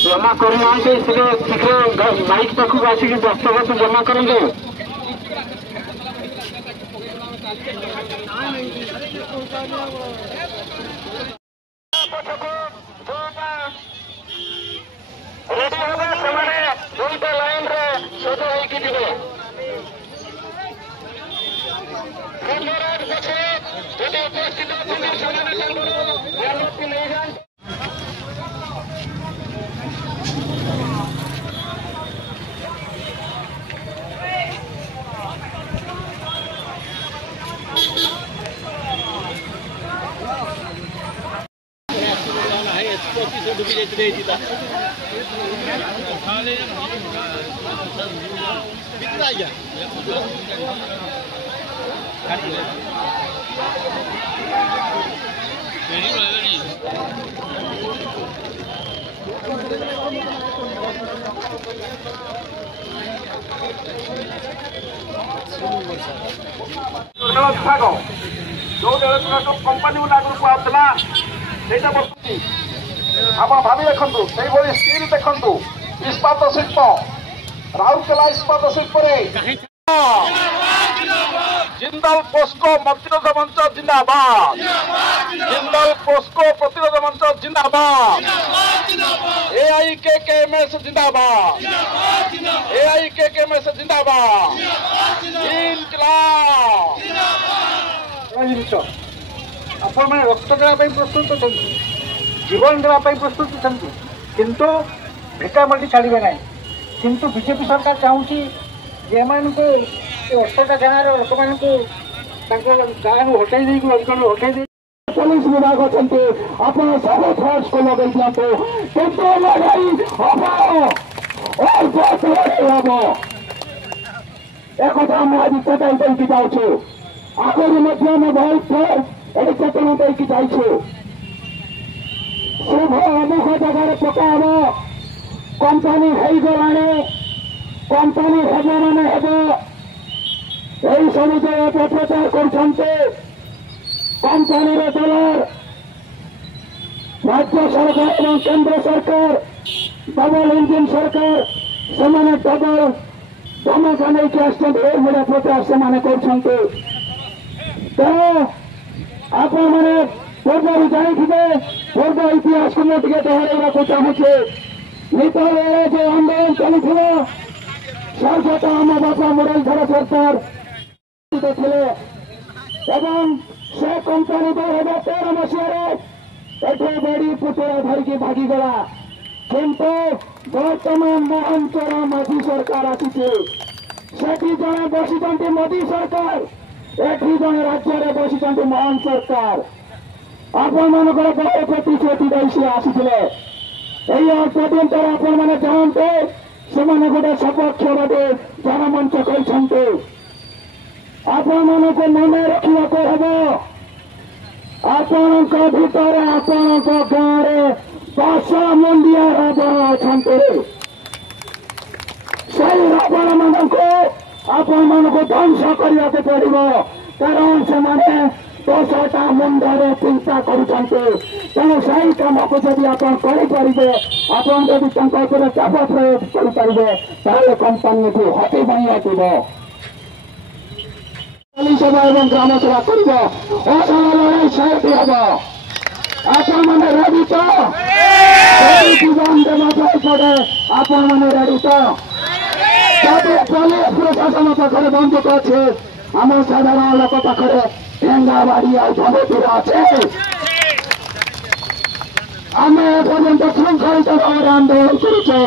जमा करना शीघ्र माइक पाखक आसिक दस्तखत जमा करेंगे। दुईटा लाइन सोझ उपस्थित विभाग जो कंपानी आगे आउला बसुची आप भावी देखु से स्टील देखु इस्पात शिल्प राउरकेला इस्पात शिल्प जिंदाल पोस्को प्रतिरोध मंच जिंदाबाद जिंदाल पोस्को प्रतिरोध मंच जिंदाबाद AIKKMS जिंदाबाद AIKKMS जिंदाबाद आपण मैंने रक्त देवाई प्रस्तुत अच्छा जीवन देवाई प्रस्तुत अच्छा किंतु भेटामटी छाड़े ना किंतु बीजेपी सरकार चाहूँगी अष्टा गाँव लोक मान गाँव हटाई दे अंचल हटाई दे पुलिस विभाग अच्छे आप सब फोर्स को लगे दिखाते एक आज चेताई देकी जाऊँ आगुरी बहुत ये चेतना देकी जाइए शुभ अमुख जगार पकाब कंपानी हो गला कंपानी हेब मान हेब यही सब जगह अपप्रचार करते कंपानी डलर राज्य सरकार और केंद्र सरकार डबल इंजिन सरकार से डबल धमका नहीं आसमें प्रचार से आप पूर्व जानी पूर्व इतिहास को मुझे दोहराइवा चाहूचे नितल जो आंदोलन चलता सर्वत आम बापा मुरलीधर सरकार से कंपानी 2013 मसीह बेड़ी पुतुरा धरिकी भागीगला किंतु बर्तमान मोहनचर मोदी सरकार आसी जड़े बसी मोदी सरकार एठी जड़े राज्य बसी मोहन सरकार आपण मानकर बहुत प्रतिश्रुति दे सी आसीले पर्यंत आपण मैंने जानते से गोटे सपक्ष गोटे जनमंच कहते आपण मान को मन रखा हम आपण भीतर आपण गाँव 10 मुंडिया रावण अच्छा से रावण मान को आपण मान को ध्वंस करने को पड़ो कारण से 10टा मुंडे चिंता करेणु से कम को जब आप करेंगे आपड़ जब चाप प्रयोग करेंगे कंपानी को हटि बन सभा और ग्राम सभा कर असम लड़ाई साथी हम आपण मैंने रेडी तो जीवन देवा पड़े आपण मैंने रेडी तो पुलिस प्रशासन पाखे बंदूक अच्छे आम साधारण लोक पाखे ठेंगा बाड़ी आधुर अच्छे आम एपर्यंत श्रृंखलित भाव आंदोलन करें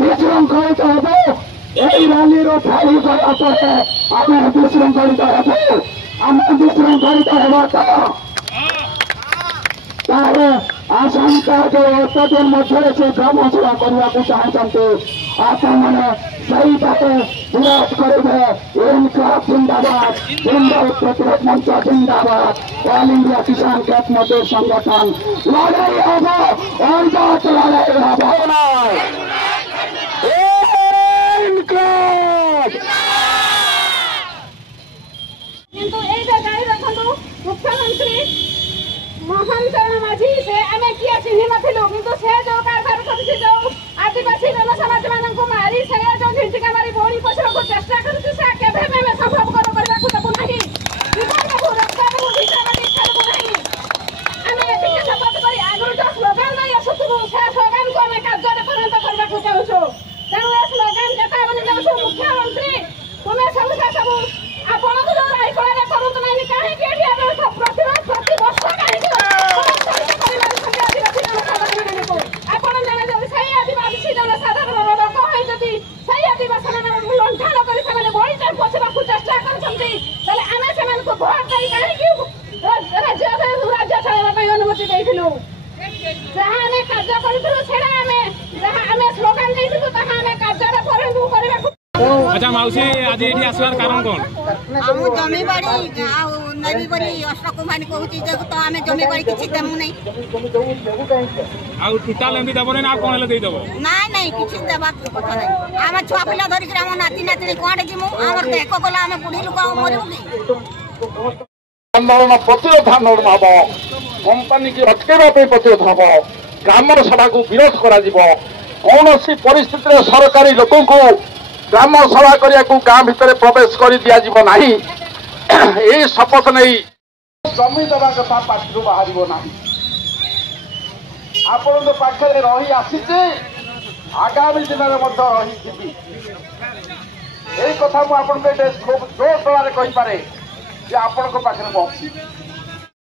विशृंखलित हम यही रैली फाड़ी गलापर आम विशृंखलित आम विशृंखलित होगा आशंका जो 8 दिन मध्य से ग्राम सभा करने को चाहते आपण मैंने सही बाटे विरोध करेंगे। इनकलाब जिंदाबाद, हिंदू प्रतिरोध मंच जिंदाबाद, ऑल इंडिया किसान खेत मजदूर संगठन लड़ाई हम और बात लड़ाई हम मुख्यमंत्री मोहन चरण माझी से आम किए चिन्ह नु कि से जो कारबार कर आदिवासी जनसमाज मान मारी से जो झिंटिका मारी बोड़ी पछड़ को चेष्टा करके संभव करने को देबू नहीं शपथ कर आगु जो स्लोगान नहीं आसुबू से स्लोगान को आम कार्य परिणत करने को चाहूँ तेणु ए स्लोगान जता बनी जाऊँ मुख्यमंत्री तुम्हें सब आपण जो रायकड़ा करूँ नहीं कहीं प्रतिरोध प्रति वर्ष कहीं ଆପଣ ଜଣେ ଯଦି ସେଇ ଆଦିବାସୀ ଜନସାଧାରଣ ଲୋକ ହେଇଛନ୍ତି ସେଇ ଆଦିବାସୀ ମାନଙ୍କୁ ଲଣ୍ଠନ କରି ସେମାନେ ବଳିଦାନ ପୋଷିବାକୁ ଚେଷ୍ଟା କରୁଛନ୍ତି ତାହେଲେ ଆମେ ସେମାନଙ୍କୁ ଭୋଟ ଦେଇ କାହିଁକି ରାଜ୍ୟ ଚଳାଇବା ପାଇଁ ଅନୁମତି ଦେଇଥିଲୁ। ଯାହା ଆମେ କାର୍ଯ୍ୟ କରିଥିଲୁ ସେଇଟା ଯାହା ଆମେ ସ୍ଲୋଗାନ ଦେଇଥିଲୁ ତାହା ଆମେ କାର୍ଯ୍ୟରେ ପରିଣତ କରିବାକୁ। अच्छा मौसी आज ये आसवार कारण कौन हम जमी बाड़ी नबी बड़ी अशोक कुमार कहूँ तो आम जमी बाड़ी किसी देमु नहीं टोटाल एमती देव ना कौन देदेव ना नहीं किसी देवा कथा नहीं आम छुआ पिला धरिक आम नाती नाती कौन जीमु आम तो एक गला आम बुढ़ी लोक मरबू कि आंदोलन प्रतिरोध आंदोलन हम कंपानी की अटकेवा प्रतिरोध हम ग्राम सभा को विरोध करा कौन परिस्थिति सरकारी लोक ग्राम सभा करने को गाँ भितर प्रवेश कर दि जाव ना यही शपथ नहीं जमी देवा कथा पार्टी बाहर ना आपण पाखे रही आसी आगामी दिन में रही यही कथा मुझे खूब जोर तलार कहीपे जे आपण पाखे अच्छी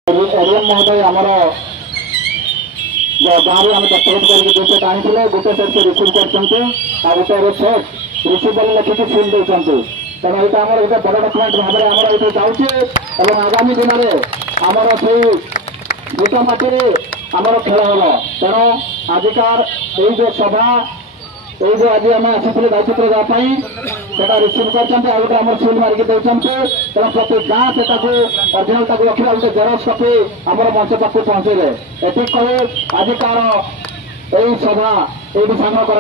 महोदय आमर गाँव में दस्तखत करके दुईटा आनी गोटे सेट से रिसीव कर गोटे सेट रिसीव कर लिखिकी सिल देते तेणु यहाँ आम गोटे बड़ डॉक्यूमेंट भाव में आम ये जाऊँचे और आगामी दिन में आमर से गोटा माटी आमर खेल हम तेणु आजिकार ये जो सभा ये जो आज आम आसी दायित्व देवाई से रिसीव कर गोटे सिल मारिकी देते तेणु प्रति गाँ से अरिजिनाल रखा गोटे जेरक्स कपी आम मंच पाक पहुँचे ये कहे आजिकार यही सभा ये सांग कर